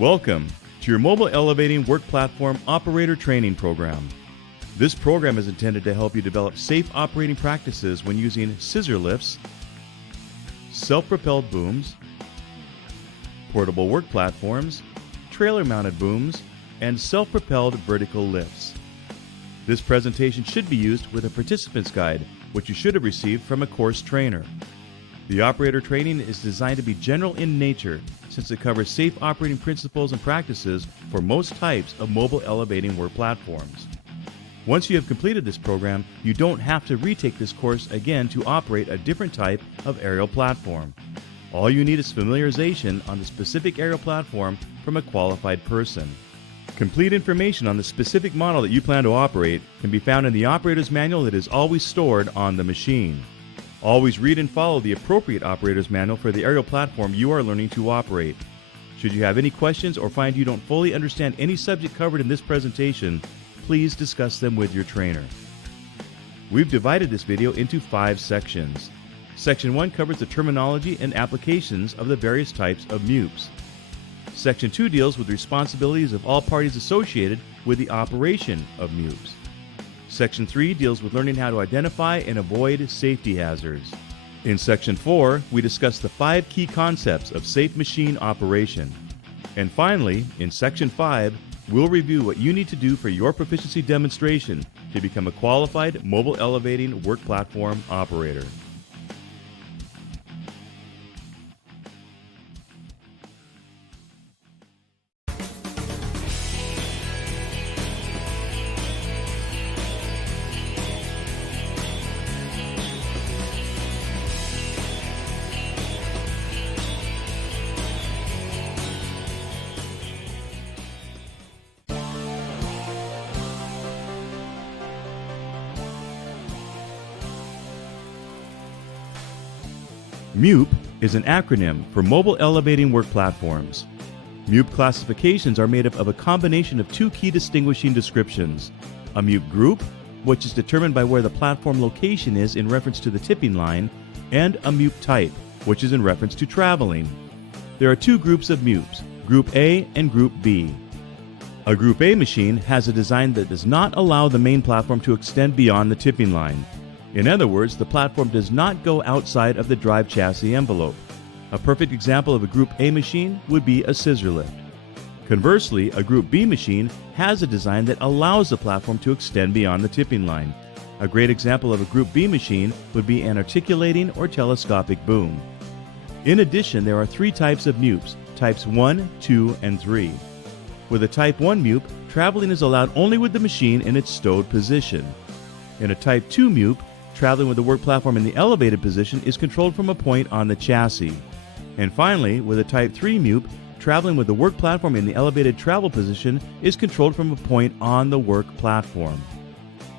Welcome to your Mobile Elevating Work Platform Operator Training Program. This program is intended to help you develop safe operating practices when using scissor lifts, self-propelled booms, portable work platforms, trailer-mounted booms, and self-propelled vertical lifts. This presentation should be used with a participant's guide, which you should have received from a course trainer. The operator training is designed to be general in nature since it covers safe operating principles and practices for most types of mobile elevating work platforms. Once you have completed this program, you don't have to retake this course again to operate a different type of aerial platform. All you need is familiarization on the specific aerial platform from a qualified person. Complete information on the specific model that you plan to operate can be found in the operator's manual that is always stored on the machine. Always read and follow the appropriate operator's manual for the aerial platform you are learning to operate. Should you have any questions or find you don't fully understand any subject covered in this presentation, please discuss them with your trainer. We've divided this video into 5 sections. Section 1 covers the terminology and applications of the various types of MUPs. Section 2 deals with the responsibilities of all parties associated with the operation of MUPs. Section 3 deals with learning how to identify and avoid safety hazards. In Section 4, we discuss the 5 key concepts of safe machine operation. And finally, in Section 5, we'll review what you need to do for your proficiency demonstration to become a qualified mobile elevating work platform operator. MUP is an acronym for Mobile Elevating Work Platforms. MUP classifications are made up of a combination of 2 key distinguishing descriptions: a MUP group, which is determined by where the platform location is in reference to the tipping line, and a MUP type, which is in reference to traveling. There are 2 groups of MUPs, Group A and Group B. A Group A machine has a design that does not allow the main platform to extend beyond the tipping line. In other words, the platform does not go outside of the drive chassis envelope. A perfect example of a Group A machine would be a scissor lift. Conversely, a Group B machine has a design that allows the platform to extend beyond the tipping line. A great example of a Group B machine would be an articulating or telescopic boom. In addition, there are 3 types of MUPs, types 1, 2, and 3. With a type 1 MUP, traveling is allowed only with the machine in its stowed position. In a type 2 MUP, traveling with the work platform in the elevated position is controlled from a point on the chassis. And finally, with a Type 3 MUP, traveling with the work platform in the elevated travel position is controlled from a point on the work platform.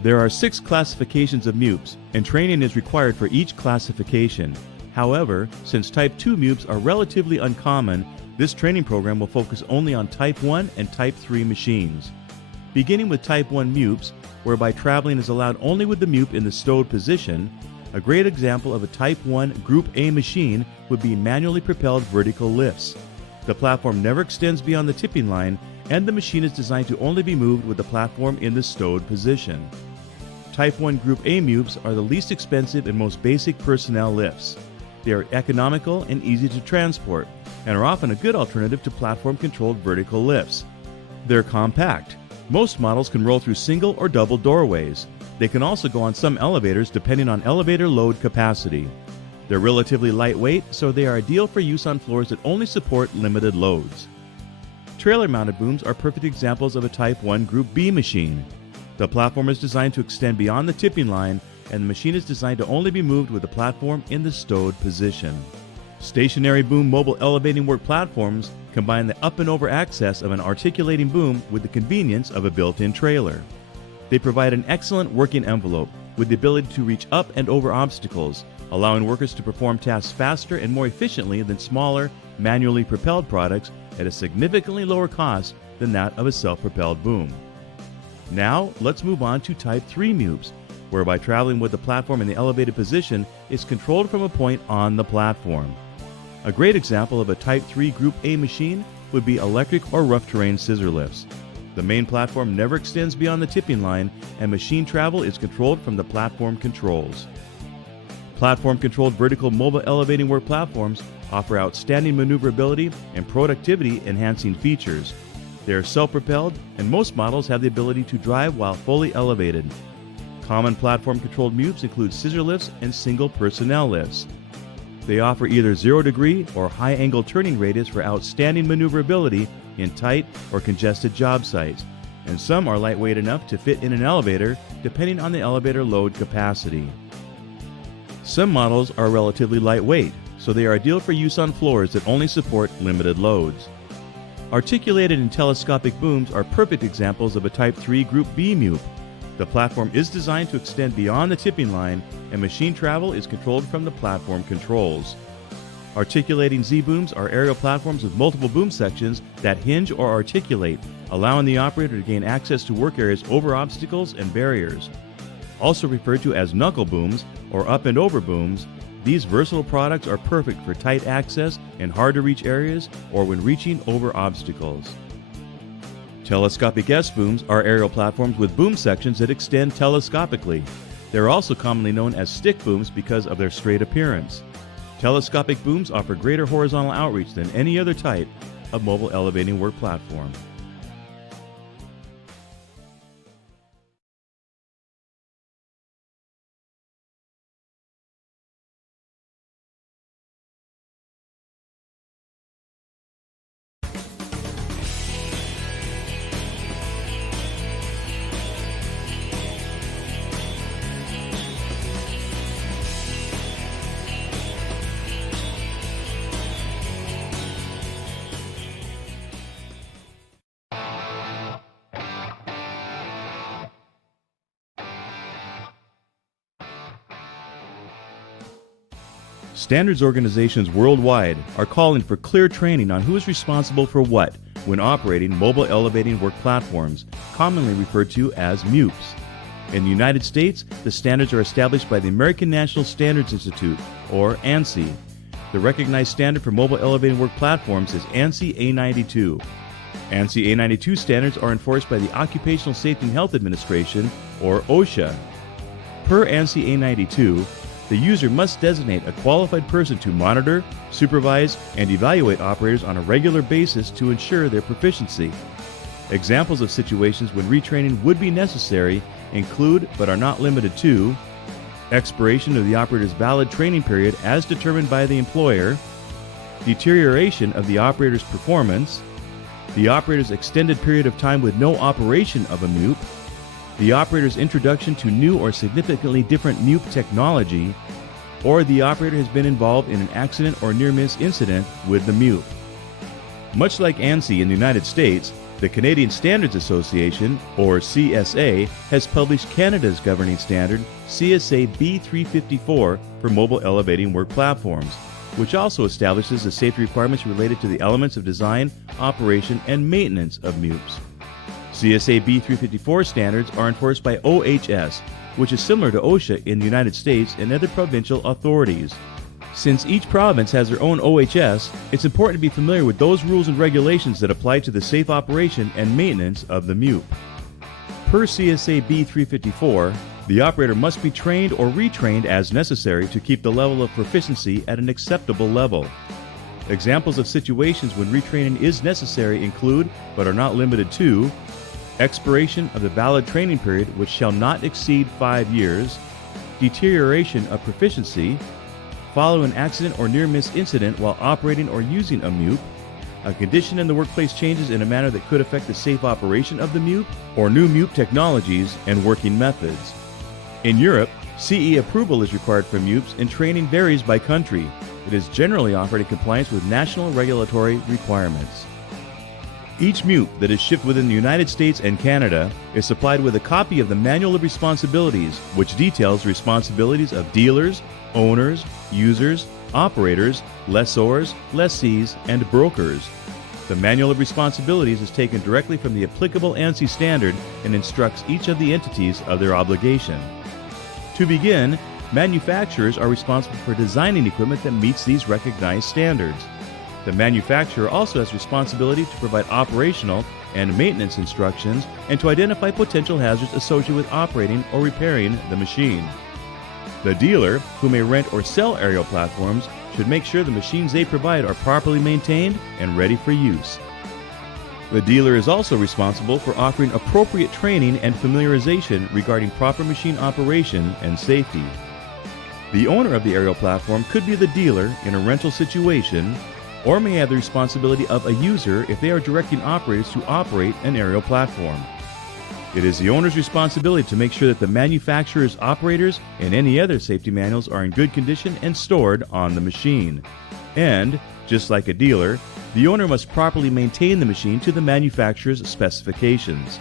There are 6 classifications of MUPs, and training is required for each classification. However, since Type 2 MUPs are relatively uncommon, this training program will focus only on Type 1 and Type 3 machines. Beginning with Type 1 MUPs, whereby traveling is allowed only with the MUP in the stowed position, a great example of a Type 1 Group A machine would be manually propelled vertical lifts. The platform never extends beyond the tipping line, and the machine is designed to only be moved with the platform in the stowed position. Type 1 Group A MUPs are the least expensive and most basic personnel lifts. They are economical and easy to transport, and are often a good alternative to platform-controlled vertical lifts. They're compact. Most models can roll through single or double doorways. They can also go on some elevators depending on elevator load capacity. They're relatively lightweight, so they are ideal for use on floors that only support limited loads. Trailer-mounted booms are perfect examples of a Type 1 Group B machine. The platform is designed to extend beyond the tipping line, and the machine is designed to only be moved with the platform in the stowed position. Stationary boom mobile elevating work platforms combine the up and over access of an articulating boom with the convenience of a built-in trailer. They provide an excellent working envelope with the ability to reach up and over obstacles, allowing workers to perform tasks faster and more efficiently than smaller, manually propelled products at a significantly lower cost than that of a self-propelled boom. Now, let's move on to Type 3 MUPs, whereby traveling with the platform in the elevated position is controlled from a point on the platform. A great example of a Type 3 Group A machine would be electric or rough terrain scissor lifts. The main platform never extends beyond the tipping line, and machine travel is controlled from the platform controls. Platform-controlled vertical mobile elevating work platforms offer outstanding maneuverability and productivity-enhancing features. They are self-propelled, and most models have the ability to drive while fully elevated. Common platform-controlled MUPs include scissor lifts and single personnel lifts. They offer either 0-degree or high-angle turning radius for outstanding maneuverability in tight or congested job sites, and some are lightweight enough to fit in an elevator depending on the elevator load capacity. Some models are relatively lightweight, so they are ideal for use on floors that only support limited loads. Articulated and telescopic booms are perfect examples of a Type 3 Group B MUP. The platform is designed to extend beyond the tipping line, and machine travel is controlled from the platform controls. Articulating Z-booms are aerial platforms with multiple boom sections that hinge or articulate, allowing the operator to gain access to work areas over obstacles and barriers. Also referred to as knuckle booms or up and over booms, these versatile products are perfect for tight access in hard-to-reach areas or when reaching over obstacles. Telescopic S-booms are aerial platforms with boom sections that extend telescopically. They're also commonly known as stick booms because of their straight appearance. Telescopic booms offer greater horizontal outreach than any other type of mobile elevating work platform. Standards organizations worldwide are calling for clear training on who is responsible for what when operating mobile elevating work platforms, commonly referred to as MUPs. In the United States, the standards are established by the American National Standards Institute, or ANSI. The recognized standard for mobile elevating work platforms is ANSI A92. ANSI A92 standards are enforced by the Occupational Safety and Health Administration, or OSHA. Per ANSI A92, the user must designate a qualified person to monitor, supervise, and evaluate operators on a regular basis to ensure their proficiency. Examples of situations when retraining would be necessary include, but are not limited to, expiration of the operator's valid training period as determined by the employer, deterioration of the operator's performance, the operator's extended period of time with no operation of a MUP, the operator's introduction to new or significantly different MUP technology, or the operator has been involved in an accident or near-miss incident with the MUP. Much like ANSI in the United States, the Canadian Standards Association, or CSA, has published Canada's governing standard, CSA B354, for mobile elevating work platforms, which also establishes the safety requirements related to the elements of design, operation, and maintenance of MUPs. CSA B354 standards are enforced by OHS, which is similar to OSHA in the United States and other provincial authorities. Since each province has their own OHS, it's important to be familiar with those rules and regulations that apply to the safe operation and maintenance of the MUP. Per CSA B354, the operator must be trained or retrained as necessary to keep the level of proficiency at an acceptable level. Examples of situations when retraining is necessary include, but are not limited to, expiration of the valid training period which shall not exceed 5 years, deterioration of proficiency, following an accident or near-miss incident while operating or using a MUP, a condition in the workplace changes in a manner that could affect the safe operation of the MUP, or new MUP technologies and working methods. In Europe, CE approval is required for MUPs and training varies by country. It is generally offered in compliance with national regulatory requirements. Each MUP that is shipped within the United States and Canada is supplied with a copy of the Manual of Responsibilities, which details the responsibilities of dealers, owners, users, operators, lessors, lessees, and brokers. The Manual of Responsibilities is taken directly from the applicable ANSI standard and instructs each of the entities of their obligation. To begin, manufacturers are responsible for designing equipment that meets these recognized standards. The manufacturer also has responsibility to provide operational and maintenance instructions and to identify potential hazards associated with operating or repairing the machine. The dealer, who may rent or sell aerial platforms, should make sure the machines they provide are properly maintained and ready for use. The dealer is also responsible for offering appropriate training and familiarization regarding proper machine operation and safety. The owner of the aerial platform could be the dealer in a rental situation, or may have the responsibility of a user if they are directing operators to operate an aerial platform. It is the owner's responsibility to make sure that the manufacturer's operators and any other safety manuals are in good condition and stored on the machine. And, just like a dealer, the owner must properly maintain the machine to the manufacturer's specifications.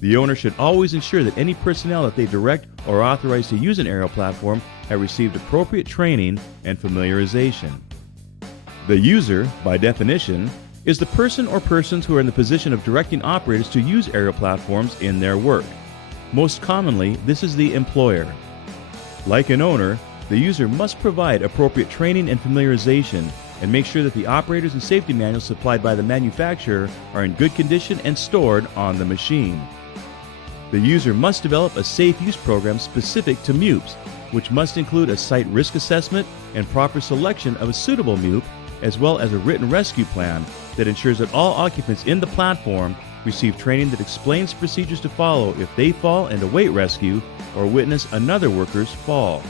The owner should always ensure that any personnel that they direct or authorize to use an aerial platform have received appropriate training and familiarization. The user, by definition, is the person or persons who are in the position of directing operators to use aerial platforms in their work. Most commonly, this is the employer. Like an owner, the user must provide appropriate training and familiarization and make sure that the operators and safety manuals supplied by the manufacturer are in good condition and stored on the machine. The user must develop a safe use program specific to MUPs, which must include a site risk assessment and proper selection of a suitable MUP, as well as a written rescue plan that ensures that all occupants in the platform receive training that explains procedures to follow if they fall and await rescue or witness another worker's fall.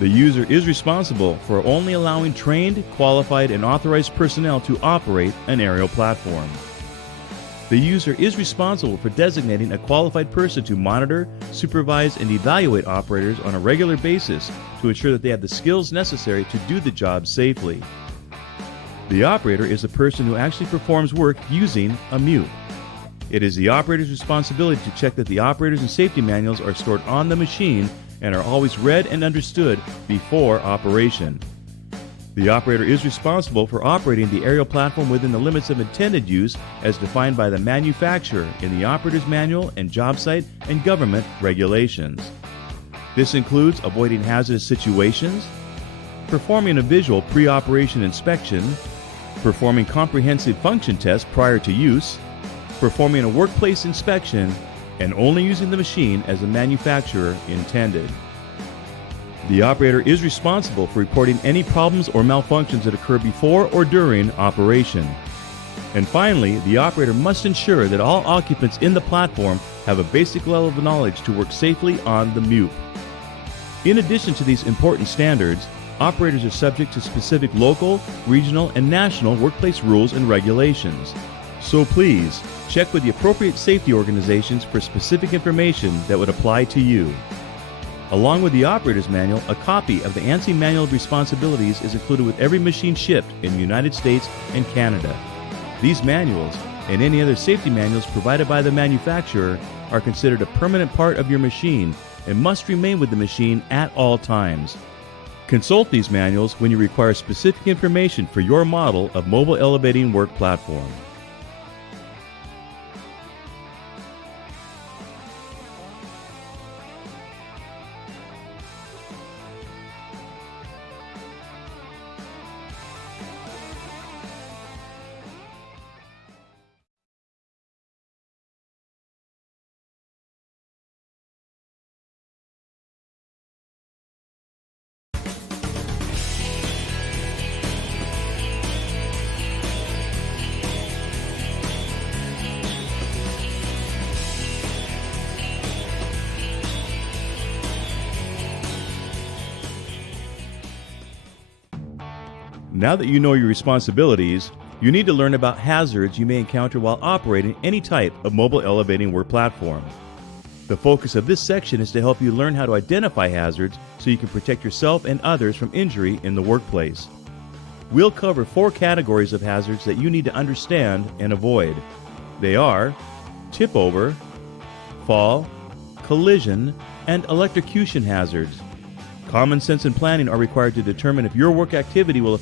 The user is responsible for only allowing trained, qualified, and authorized personnel to operate an aerial platform. The user is responsible for designating a qualified person to monitor, supervise, and evaluate operators on a regular basis to ensure that they have the skills necessary to do the job safely. The operator is the person who actually performs work using a MUP. It is the operator's responsibility to check that the operators and safety manuals are stored on the machine and are always read and understood before operation. The operator is responsible for operating the aerial platform within the limits of intended use as defined by the manufacturer in the operator's manual and job site and government regulations. This includes avoiding hazardous situations, performing a visual pre-operation inspection, performing comprehensive function tests prior to use, performing a workplace inspection, and only using the machine as the manufacturer intended. The operator is responsible for reporting any problems or malfunctions that occur before or during operation. And finally, the operator must ensure that all occupants in the platform have a basic level of knowledge to work safely on the MUP. In addition to these important standards, operators are subject to specific local, regional, and national workplace rules and regulations. So please, check with the appropriate safety organizations for specific information that would apply to you. Along with the operator's manual, a copy of the ANSI Manual of Responsibilities is included with every machine shipped in the United States and Canada. These manuals, and any other safety manuals provided by the manufacturer, are considered a permanent part of your machine and must remain with the machine at all times. Consult these manuals when you require specific information for your model of mobile elevating work platform. Now that you know your responsibilities, you need to learn about hazards you may encounter while operating any type of mobile elevating work platform. The focus of this section is to help you learn how to identify hazards so you can protect yourself and others from injury in the workplace. We'll cover 4 categories of hazards that you need to understand and avoid. They are tip over, fall, collision, and electrocution hazards. Common sense and planning are required to determine if your work activity will affect